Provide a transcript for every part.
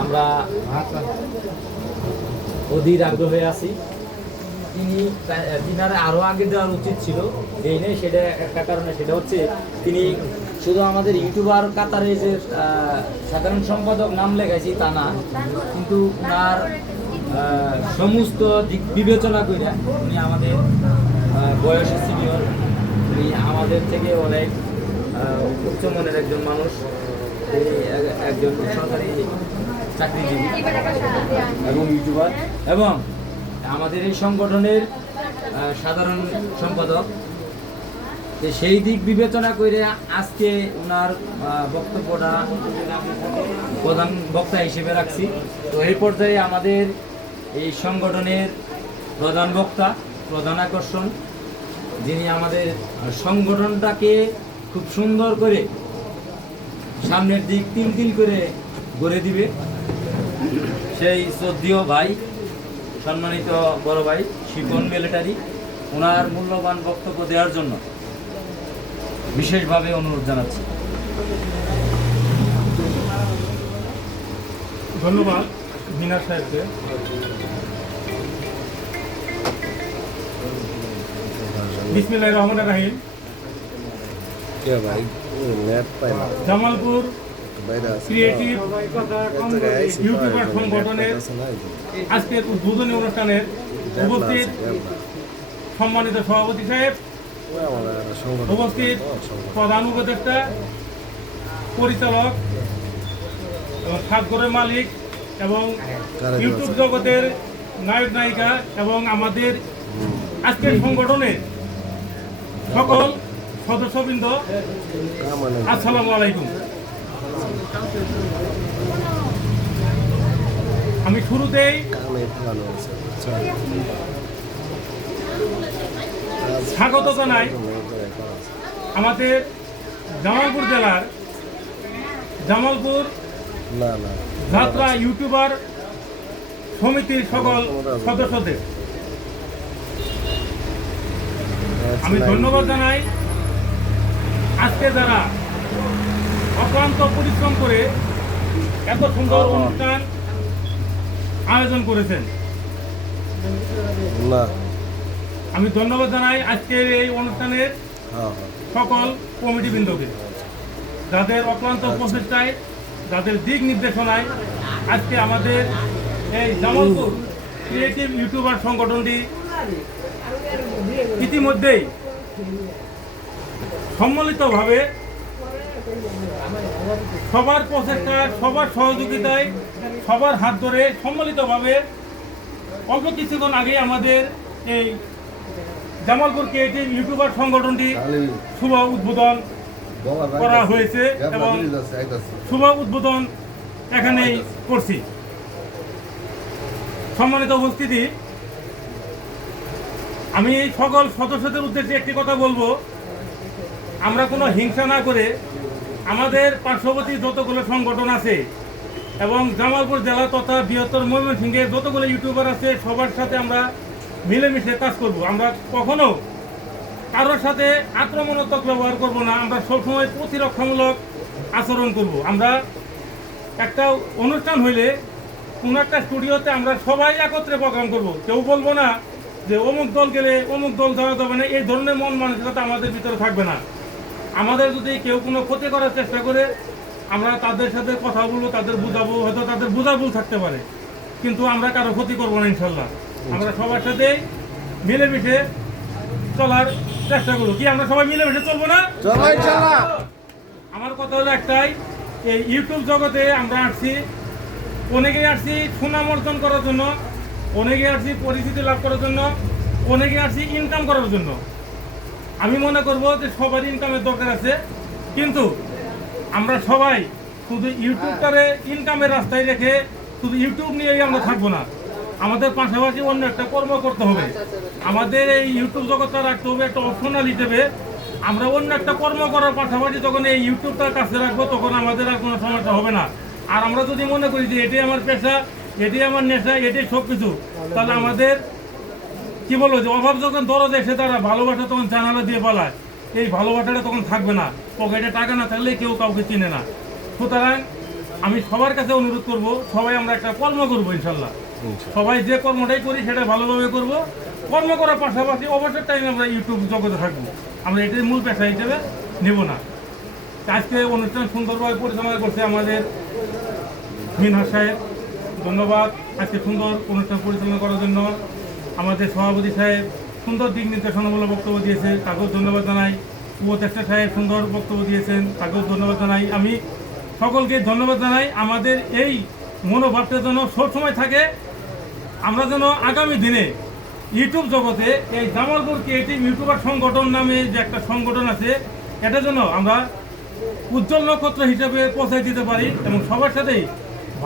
আমরা অধীর আগ্রহে আছি। তিনি তিনার আরও আগে দেওয়ার উচিত ছিল, যেই নেই সেটা একটা কারণে সেটা হচ্ছে তিনি শুধু আমাদের ইউটিউবার কাতারে যে সাধারণ সম্পাদক নাম লেখাইছি তা না, কিন্তু ওনার সমস্ত দিক বিবেচনা করে উনি আমাদের বয়সে সিনিয়র। উনি আমাদের থেকে অনেক উচ্চ মনের একজন মানুষ। একজন সরকারি চাকরিজীবী এবং ইউটিউবার এবং আমাদের এই সংগঠনের সাধারণ সম্পাদক। সেই দিক বিবেচনা করে আজকে ওনার বক্তব্যটা প্রধান বক্তা হিসেবে রাখছি। তো এই পর্যায়ে আমাদের এই সংগঠনের প্রধান বক্তা, প্রধান আকর্ষণ, যিনি আমাদের সংগঠনটাকে খুব সুন্দর করে সামনের দিক তিল তিল করে গড়ে দিবে। সেই শ্রদ্ধীয় ভাই সম্মানিত বড় ভাই শিপন মিলিটারি ওনার মূল্যবান বক্তব্য দেওয়ার জন্য বিশেষভাবে অনুরোধ জানাচ্ছি। ধন্যবাদ মিনার সাহেবকে। বিসমিল্লাহ রহমান রাহিম। জামালপুর ক্রিয়েটিভ ইউটিউবার সংগঠনের। আজকের উদ্বোধনী অনুষ্ঠানের উপস্থিত সম্মানিত সভাপতি সাহেব উপস্থিত প্রধান উপদেষ্টা পরিচালক সাতগরের মালিক এবং ইউটিউব জগতের নায়ক নায়িকা এবং আমাদের আজকের সংগঠনের সকল সদস্যবৃন্দ আসসালামু আলাইকুম। আমি শুরুতেই স্বাগত জানাই। আমাদের জামালপুর জেলার জামালপুর যাত্রা ইউটিউবার সমিতির সকল সদস্যদের আমি ধন্যবাদ জানাই আজকে যারা অক্লান্ত পরিশ্রম করে এত সুন্দর অনুষ্ঠান আয়োজন করেছেন। আমি ধন্যবাদ জানাই আজকের এই অনুষ্ঠানের সকল কমিটি বৃন্দকে যাদের অক্লান্ত প্রচেষ্টায় যাদের দিক নির্দেশনায় আজকে আমাদের এই জামালপুর ক্রিয়েটিভ ইউটিউবার সংগঠনটি ইতিমধ্যেই সম্মিলিতভাবে সবার প্রচেষ্টায়, সবার সহযোগিতায়, সবার হাত ধরে সম্মিলিতভাবে অল্প কিছুক্ষণ আগে আমাদের এই জামালপুর ক্রিয়েটিভ ইউটিউবার সংগঠনটি শুভ উদ্বোধন করা হয়েছে এবং শুভ উদ্বোধন এখানেই করছি। সম্মানিত উপস্থিতি, আমি সকল সদস্যদের উদ্দেশ্যে একটি কথা বলব। আমরা কোনো হিংসা না করে আমাদের পার্শ্ববর্তী যতগুলো সংগঠন আছে এবং জামালপুর জেলা তথা বৃহত্তর ময়মনসিংহের যতগুলো ইউটিউবার আছে, সবার সাথে আমরা মিলেমিশে কাজ করব। আমরা কখনো কারোর সাথে আক্রমণাত্মক ব্যবহার করব না। আমরা সবসময় প্রতিরক্ষামূলক আচরণ করব। আমরা একটা অনুষ্ঠান হইলে কোনো একটা স্টুডিওতে আমরা সবাই একত্রে প্রোগ্রাম করব। কেউ বলব না যে অমুক দল গেলে অমুক দল যাওয়া যাবে না। এই ধরনের মন মানসিকতা আমাদের ভিতরে থাকবে না। আমাদের যদি কেউ কোনো ক্ষতি করার চেষ্টা করে আমরা তাদের সাথে কথা বলব তাদের বুঝাবো হয়তো তাদের বোঝা ভুল থাকতে পারে। কিন্তু আমরা কারও ক্ষতি করব না ইনশাল্লাহ। আমরা সবার সাথে মিলেমিশে চলার চেষ্টা করব। কি আমরা সবাই মিলেমিশে চলবো না? আমার কথা হলো একটাই এই ইউটিউব জগতে আমরা আসছি অনেকেই আসছি সুনাম অর্জন করার জন্য অনেকে আসছি পরিচিতি লাভ করার জন্য অনেকে আসছি ইনকাম করার জন্য। আমি মনে করব যে সবার ইনকামের দরকার আছে, কিন্তু আমরা সবাই শুধু ইউটিউবটারে ইনকামের রাস্তায় রেখে শুধু ইউটিউব নিয়েই আমরা থাকব না। আমাদের পাশাপাশি অন্য একটা কর্ম করতে হবে। আমাদের এই ইউটিউব জগৎটা রাখতে হবে একটা অপশনাল হিসেবে আমরা অন্য একটা কর্ম করার পাশাপাশি যখন এই ইউটিউবটা কাছে রাখব, তখন আমাদের আর কোনো সমস্যা হবে না। আর আমরা যদি মনে করি যে এটাই আমার পেশা, এটাই আমার নেশা, এটাই সব কিছু তাহলে আমাদের কি বলব যে অভাব যখন দরদ এসে তারা ভালোবাসা তখন জানালা দিয়ে পালায় এই ভালোবাসাটা তখন থাকবে না। পকেটে টাকা না থাকলে কেউ কাউকে চিনে না। সুতরাং আমি সবার কাছে অনুরোধ করব সবাই আমরা একটা কর্ম করব ইনশাল্লাহ। সবাই যে কর্মটাই করি সেটা ভালোভাবে করব। কর্ম করার পাশাপাশি অবসর টাইমে আমরা ইউটিউব জগতে থাকব। আমরা এটাই মূল পেশা হিসেবে নেব না। আজকে অনুষ্ঠান সুন্দরভাবে পরিচালনা করছে আমাদের মিনহা সাহেব। ধন্যবাদ। আজকে সুন্দর অনুষ্ঠান পরিচালনা করার জন্য। আমাদের সভাপতি সাহেব সুন্দর দিক নির্দেশনামূলক বক্তব্য দিয়েছে তাকেও ধন্যবাদ জানাই। উপদেষ্টা সাহেব সুন্দর বক্তব্য দিয়েছেন, তাকেও ধন্যবাদ জানাই। আমি সকলকে ধন্যবাদ জানাই। আমাদের এই মনোভাবটা যেন সবসময় থাকে। আমরা যেন আগামী দিনে ইউটিউব জগতে এই জামালপুর ক্রিয়েটিভ ইউটিউবার সংগঠন নামে যে একটা সংগঠন আছে, এটা যেন আমরা উজ্জ্বল নক্ষত্র হিসেবে পৌঁছায় দিতে পারি এবং সবার সাথেই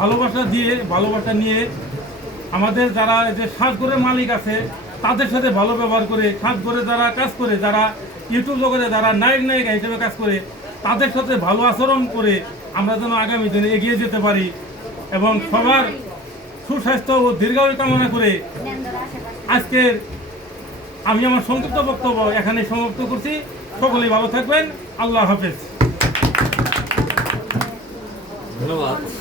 ভালোবাসা দিয়ে, ভালোবাসা নিয়ে আমাদের যারা যে সাজগরের মালিক আছে, তাদের সাথে ভালো ব্যবহার করে সাজগরে যারা কাজ করে, যারা ইউটিউব জগতে যারা নায়ক, নায়িকা হিসেবে কাজ করে, তাদের সাথে ভালো আচরণ করে আমরা যেন আগামী দিনে এগিয়ে যেতে পারি এবং সবার সুস্বাস্থ্য ও দীর্ঘায়ু কামনা করে আজকের আমি আমার সংক্ষিপ্ত বক্তব্য এখানে সমাপ্ত করছি। সকলেই ভালো থাকবেন। আল্লাহ হাফেজ। ধন্যবাদ।